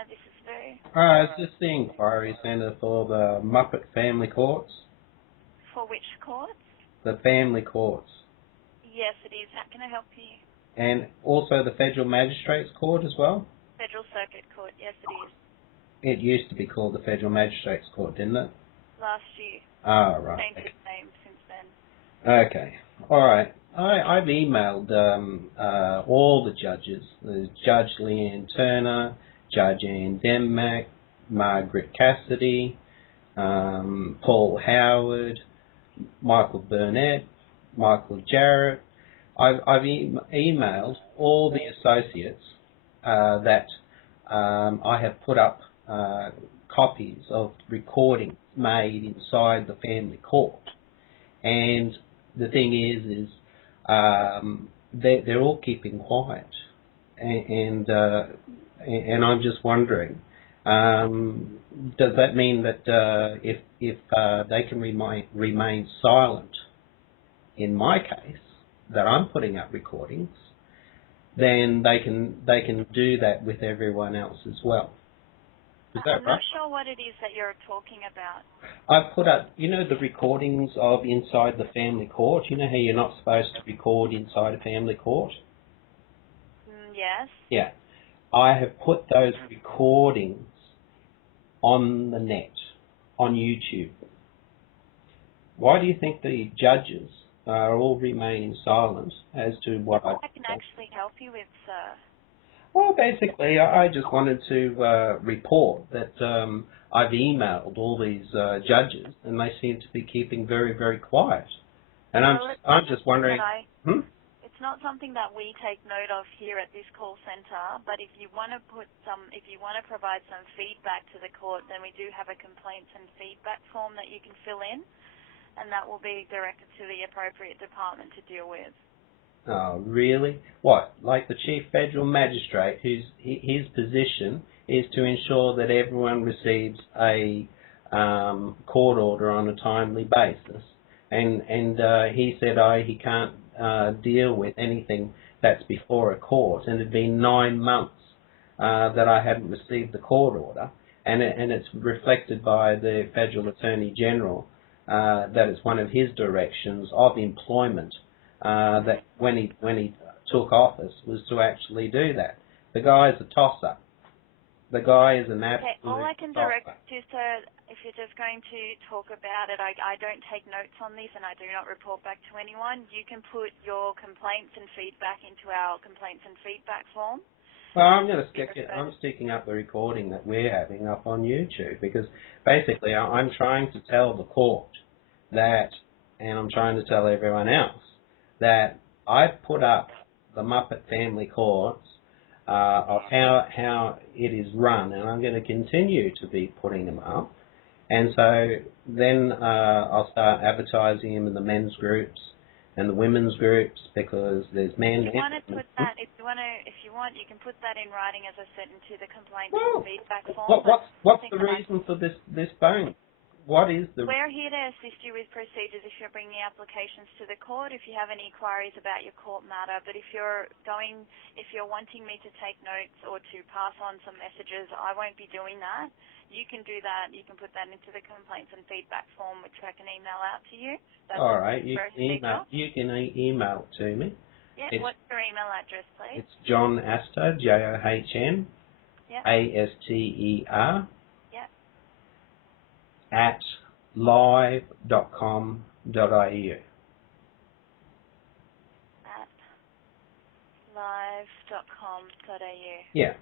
Centre this is for? It's just the inquiry centre for the Muppet Family Courts. For which courts? The family courts. Yes, it is. How can I help you? And also the Federal Magistrates Court as well? Federal Circuit Court, yes it is. It used to be called the Federal Magistrates Court, didn't it? Last year. Right. Changed its name since then. Okay. All right. I've emailed all the judges. There's Judge Leanne Turner, Judge Ann Demack, Margaret Cassidy, Paul Howard, Michael Burnett, Michael Jarrett. I've emailed all the associates that I have put up copies of recordings made inside the family court. And the thing is they're all keeping quiet, and I'm just wondering, does that mean that if they can remain silent in my case, that I'm putting up recordings, then they can do that with everyone else as well? Is that I'm right? not sure what it is that you're talking about. I've put up, the recordings of inside the family court. You know how you're not supposed to record inside a family court? Yes. Yeah. I have put those recordings on the net, on YouTube. Why do you think the judges are all remaining silent as to what I can actually help you with, sir. Well, basically, I just wanted to report that I've emailed all these judges, and they seem to be keeping very, very quiet. And I'm just wondering. It's not something that we take note of here at this call centre. But if you want to provide some feedback to the court, then we do have a complaints and feedback form that you can fill in, and that will be directed to the appropriate department to deal with. Oh, really? What? Like the Chief Federal Magistrate, his position is to ensure that everyone receives a court order on a timely basis, and he said he can't deal with anything that's before a court, and it'd been 9 months that I hadn't received the court order, and it's reflected by the Federal Attorney General that it's one of his directions of employment. That when he took office was to actually do that. The guy's a tosser. The guy is an absolute all I can tosser. direct you, sir, if you're just going to talk about it, I don't take notes on this and I do not report back to anyone. You can put your complaints and feedback into our complaints and feedback form. Well, I'm sticking up the recording that we're having up on YouTube, because basically I'm trying to tell the court that, and I'm trying to tell everyone else, that I've put up the Muppet Family Courts of how it is run, and I'm going to continue to be putting them up. And so then I'll start advertising them in the men's groups and the women's groups, because there's men. If you want to put that, if you want, you can put that in writing, as I said, into the complaints and feedback form. What's the reason for this phone? What is the... We're here to assist you with procedures if you're bringing applications to the court, if you have any queries about your court matter. But if you're wanting me to take notes or to pass on some messages, I won't be doing that. You can do that. You can put that into the complaints and feedback form, which I can email out to you. All right. You can email it to me. Yeah. What's your email address, please? It's John Aster, JOHN, ASTER. At live.com.au. At live.com.au. Yeah.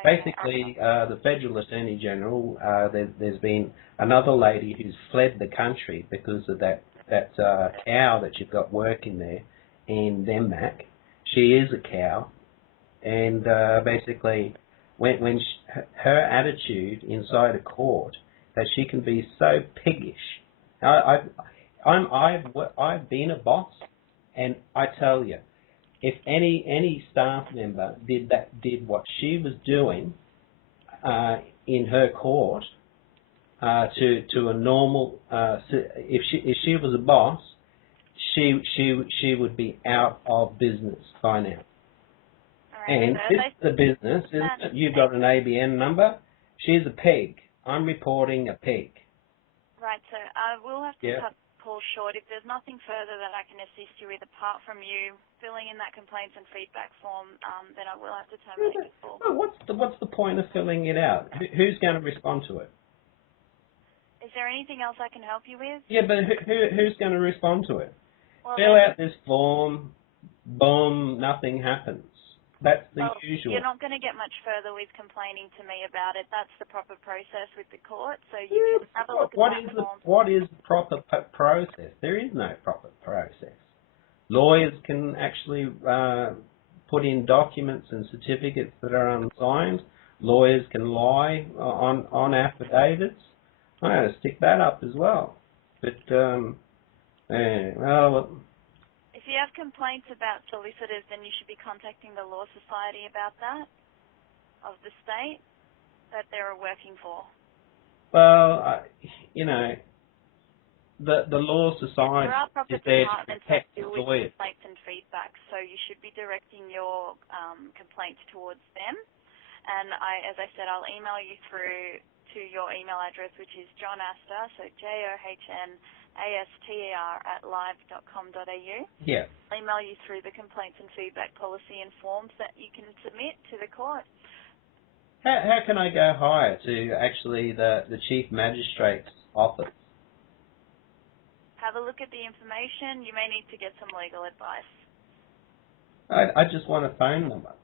Okay. Basically, the Federal Attorney General, there's been another lady who's fled the country because of that cow that you've got working there in Demack. She is a cow, and basically, when her attitude inside a court, that she can be so piggish. I've been a boss, and I tell you, if any staff member did what she was doing in her court to a normal, if she was a boss, she would be out of business by now. All And this is the business, isn't it? You've got an ABN number. She's a pig. I'm reporting a pig. Right, so I will have to cut the call short. If there's nothing further that I can assist you with apart from you filling in that complaints and feedback form, then I will have to terminate the call. Well, what's the point of filling it out? Who's going to respond to it? Is there anything else I can help you with? Yeah, but who's going to respond to it? Well, Fill out this form, boom, nothing happens. That's the usual. You're not going to get much further with complaining to me about it. That's the proper process with the court, so you can have a look at that form. What is the proper process? There is no proper process. Lawyers can actually put in documents and certificates that are unsigned. Lawyers can lie on affidavits. I'm going to stick that up as well. But, if you have complaints about solicitors, then you should be contacting the Law Society about that, of the state that they're working for. Well, the Law Society there are proper is there to departments protect that deal the with lawyers. complaints and feedback, so you should be directing your complaints towards them. And as I said, I'll email you through to your email address, which is johnaster, so johnaster@live.com.au. Yeah. I'll email you through the complaints and feedback policy and forms that you can submit to the court. How can I go higher to actually the Chief Magistrate's office? Have a look at the information. You may need to get some legal advice. I just want a phone number.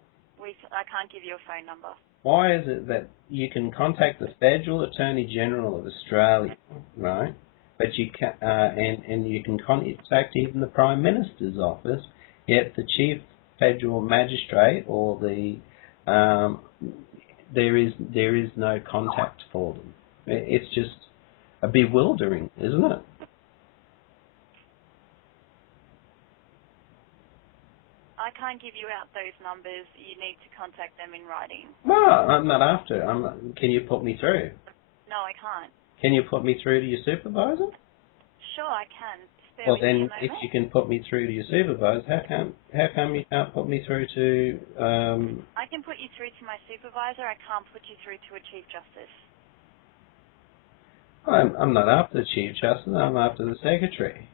I can't give you a phone number. Why is it that you can contact the Federal Attorney General of Australia, right? But you can, and you can contact even the Prime Minister's office, yet the Chief Federal Magistrate or the there is no contact for them. It's just a bewildering, isn't it? I can't give you out those numbers. You need to contact them in writing. Well, I'm not after. Can you put me through? No, I can't. Can you put me through to your supervisor? Sure, I can. Well, then, if you can put me through to your supervisor, how come you can't put me through to? I can put you through to my supervisor. I can't put you through to a Chief Justice. I'm not after the Chief Justice. I'm after the Secretary.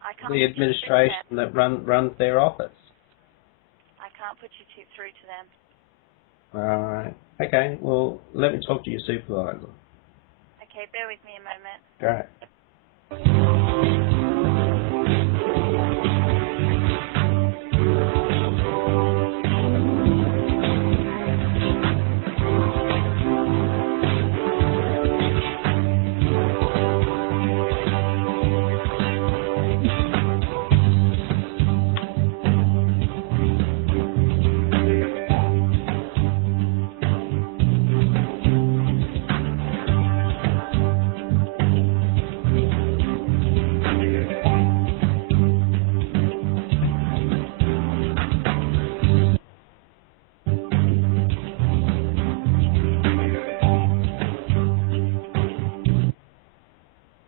I can't. The administration that runs their office. I can't put you through to them. All right. Okay. Well, let me talk to your supervisor. Okay, bear with me a moment. Great.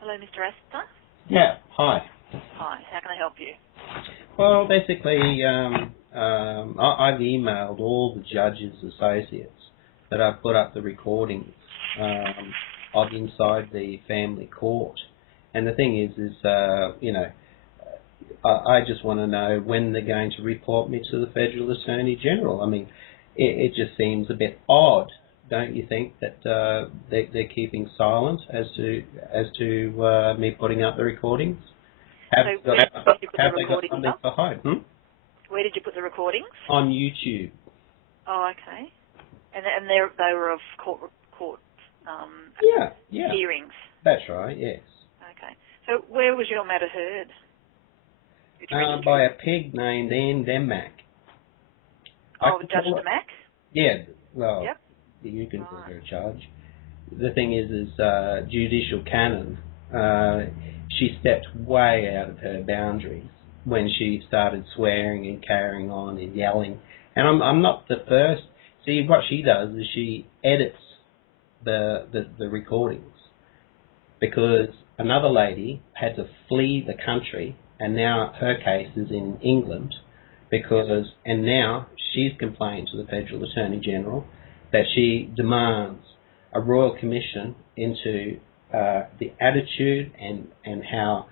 Hello, Mr. Esther. Yeah. Hi. Hi, how can I help you? Well, basically, I've emailed all the judges' associates that I've put up the recordings of inside the family court. And the thing is I just want to know when they're going to report me to the Federal Attorney General. I mean, it just seems a bit odd, don't you think, that they're keeping silent as to me putting up the recordings? Have they got something to hide? Where did you put the recordings? On YouTube. Oh, okay. And they were of court hearings. That's right. Yes. Okay. So where was your matter heard? By a pig named Demack. Oh, Judge Demack? Yeah. Well, yep. You can call her a judge. The thing is judicial canon. She stepped way out of her boundaries when she started swearing and carrying on and yelling. And I'm not the first. See, what she does is she edits the recordings, because another lady had to flee the country, and now her case is in England, because, and now she's complained to the Federal Attorney General that she demands a royal commission into the attitude and how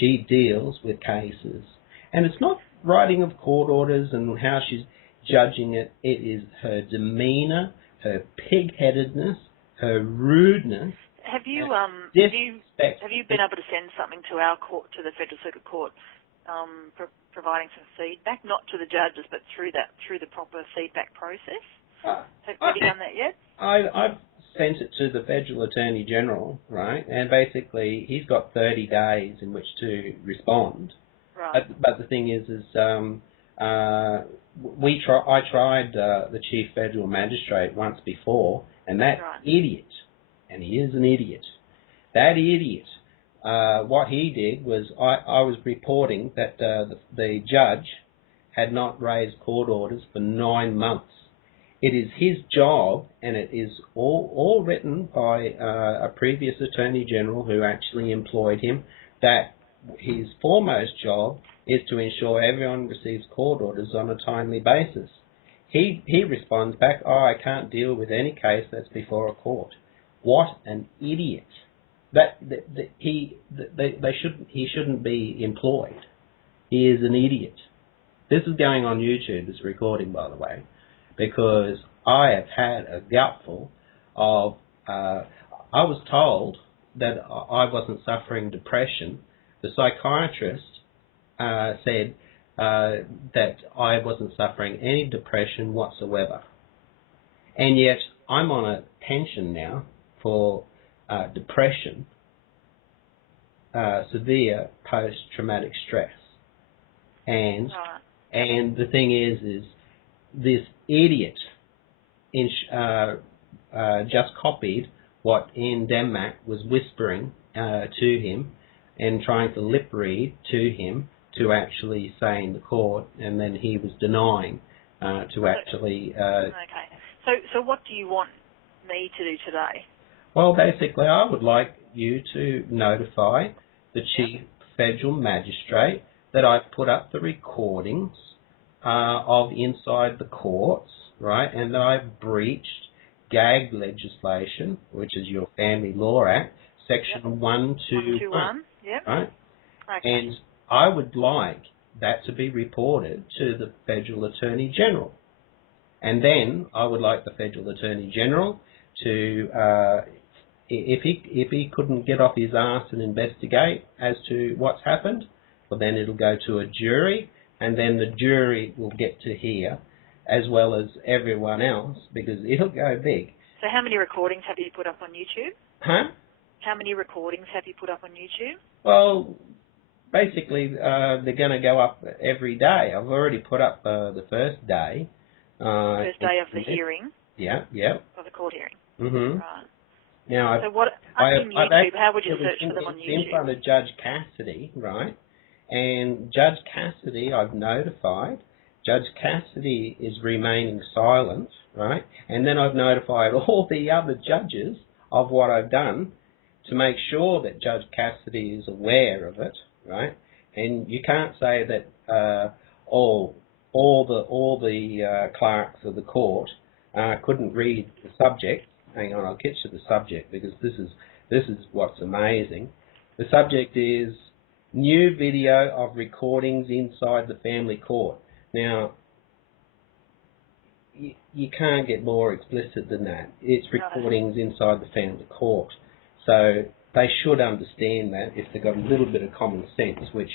she deals with cases. And it's not writing of court orders and how she's judging it. It is her demeanour, her pig-headedness, her rudeness. Have you been able to send something to our court, to the Federal Circuit Court, providing some feedback, not to the judges, but through the proper feedback process? Have you done that yet? I've sent it to the Federal Attorney General, right? And basically, he's got 30 days in which to respond. Right. But the thing is I tried the Chief Federal Magistrate once before, and that idiot, and he is an idiot, that idiot, what he did was, I was reporting that the judge had not raised court orders for 9 months. It is his job, and it is all written by a previous Attorney General who actually employed him, that his foremost job is to ensure everyone receives court orders on a timely basis. He responds back, I can't deal with any case that's before a court. What an idiot. He shouldn't be employed. He is an idiot. This is going on YouTube, this recording, by the way, because I have had a gutful of, I was told that I wasn't suffering depression. The psychiatrist said that I wasn't suffering any depression whatsoever. And yet I'm on a pension now for depression, severe post-traumatic stress. And the thing is this idiot just copied what Ian Demack was whispering to him and trying to lip read to him to actually say in the court, and then he was denying to actually... Okay. So what do you want me to do today? Well, basically, I would like you to notify the Chief Federal Magistrate that I've put up the recordings of inside the courts, right, and that I've breached gag legislation, which is your Family Law Act, Section 121. Yep. Right? Okay. And I would like that to be reported to the Federal Attorney General. And then I would like the Federal Attorney General to, if he couldn't get off his arse and investigate as to what's happened, well, then it'll go to a jury, and then the jury will get to hear, as well as everyone else, because it'll go big. So how many recordings have you put up on YouTube? Huh? How many recordings have you put up on YouTube? Well, basically, they're going to go up every day. I've already put up the first day. First day of the hearing? Yeah. Of the court hearing? Mm-hmm. Right. Now, so what, on YouTube, how would you search for them on YouTube? In front of Judge Cassidy, right? And Judge Cassidy, I've notified. Judge Cassidy is remaining silent, right? And then I've notified all the other judges of what I've done to make sure that Judge Cassidy is aware of it, right? And you can't say that all the clerks of the court couldn't read the subject. Hang on, I'll get to the subject because this is what's amazing. The subject is new video of recordings inside the family court. Now, you can't get more explicit than that. It's recordings inside the family court. So they should understand that if they've got a little bit of common sense, which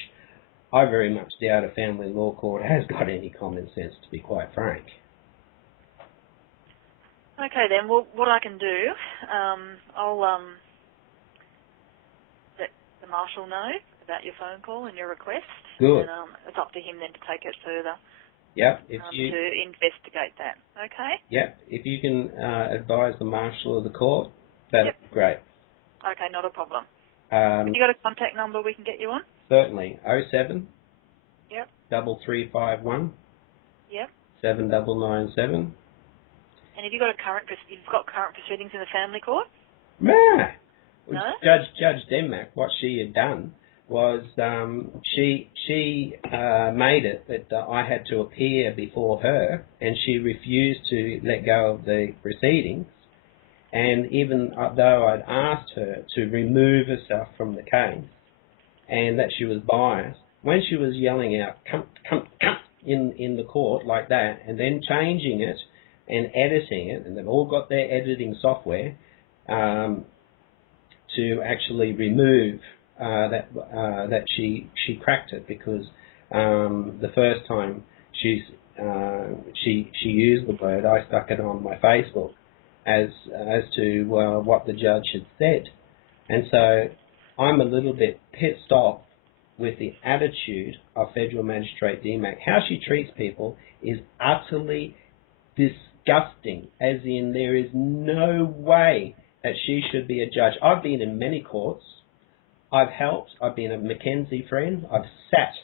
I very much doubt a family law court has got any common sense, to be quite frank. Okay then, well, what I can do, I'll let the Marshal know about your phone call and your request. Good. And it's up to him then to take it further. Yep. To investigate that. Okay? Yep. If you can advise the Marshal of the court, that'd be great. Okay, not a problem. Have you got a contact number we can get you on? Certainly. 07. Yep. 3351. Yep. 7997. And have you got you've got current proceedings in the family court? Yeah. No? Judge Demack, what she had done was she made it that I had to appear before her, and she refused to let go of the proceedings. And even though I'd asked her to remove herself from the case, and that she was biased, when she was yelling out "cunt, cunt, cunt" in the court like that, and then changing it and editing it, and they've all got their editing software to actually remove that she cracked it, because the first time she used the word, I stuck it on my Facebook as to what the judge had said. And so I'm a little bit pissed off with the attitude of Federal Magistrate Demack. How she treats people is utterly disgusting, as in there is no way that she should be a judge. I've been in many courts. I've helped. I've been a Mackenzie friend. I've sat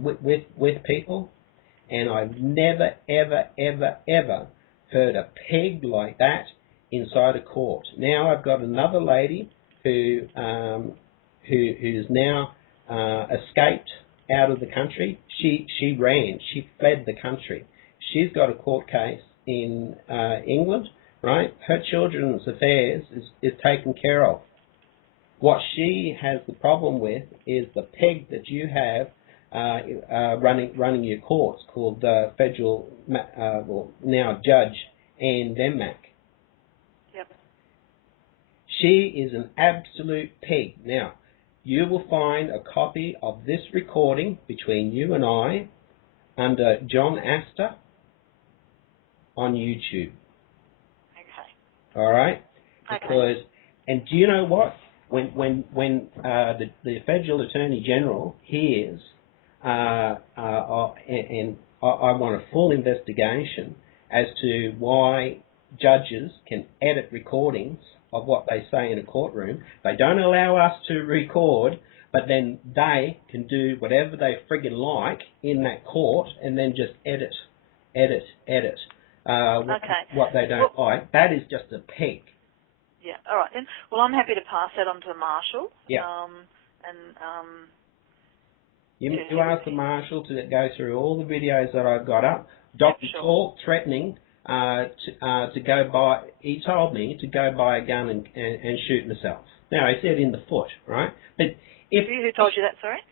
with people, and I've never, ever, ever, ever heard a peg like that inside a court. Now I've got another lady who's now escaped out of the country. She ran. She fled the country. She's got a court case in England, right? Her children's affairs is taken care of. What she has the problem with is the peg that you have running your courts, called Federal, now Judge Anne Demack. Yep. She is an absolute pig. Now, you will find a copy of this recording between you and I under John Astor on YouTube. Okay. All right? Okay. Because, and do you know what? When the Federal Attorney General hears, and I want a full investigation as to why judges can edit recordings of what they say in a courtroom. They don't allow us to record, but then they can do whatever they friggin' like in that court, and then just edit what they don't like. That is just a peg. Yeah, all right then. Well, I'm happy to pass that on to the Marshal. Yeah. You ask the Marshal to go through all the videos that I've got up. Dr. Talk threatening to go buy. He told me to go buy a gun and shoot myself. Now, he said in the foot, right? But if who told you that? Sorry.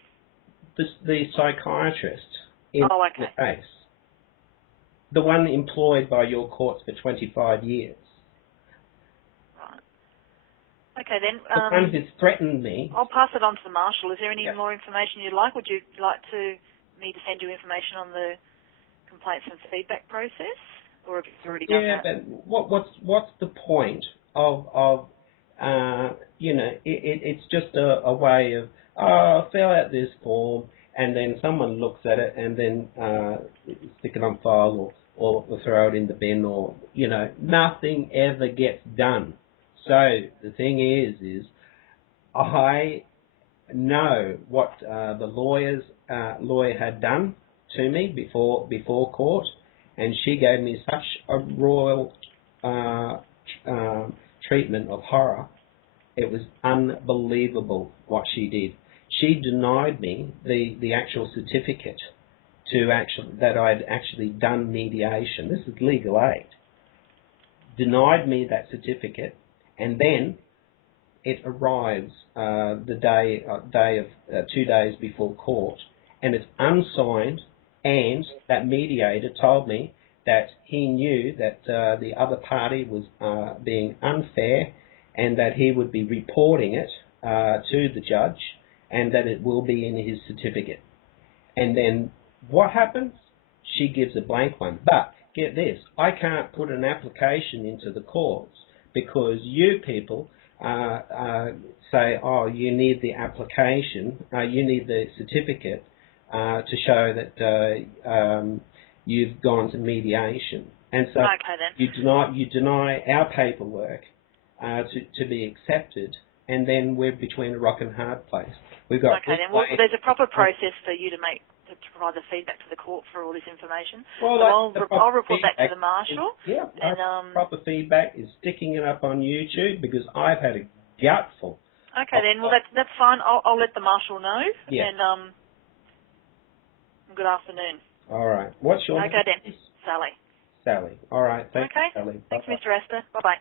The psychiatrist in okay. the case, the one employed by your courts for 25 years. Okay, then. The one who's threatened me. I'll pass it on to the Marshal. Is there any more information you'd like? Would you like me to send you information on the complaints and feedback process, or have you already done that? Yeah, but what's the point of it's just a way of, fill out this form, and then someone looks at it and then stick it on file or throw it in the bin, or nothing ever gets done. So the thing is I know what the lawyer had done to me before court, and she gave me such a royal treatment of horror. It was unbelievable what she did. She denied me the actual certificate that I'd actually done mediation. This is legal aid. Denied me that certificate. And then it arrives the day of 2 days before court, and it's unsigned. And that mediator told me that he knew that the other party was being unfair, and that he would be reporting it to the judge, and that it will be in his certificate. And then what happens? She gives a blank one. But get this, I can't put an application into the courts, because you people say, you need the application, you need the certificate to show that you've gone to mediation. And so you deny our paperwork to be accepted, and then we're between a rock and hard place. We've got there's a proper process for you to provide the feedback to the court for all this information. Well, so I'll report that to the Marshal. Proper feedback is sticking it up on YouTube, because I've had a gutful Okay then. Well, that's fine. I'll let the marshal know. Yeah. And good afternoon. All right. What's your name? Okay then, Sally. Sally. All right. Thanks, Okay. Sally. Thanks, Bye-bye. Mr. Astor. Bye bye.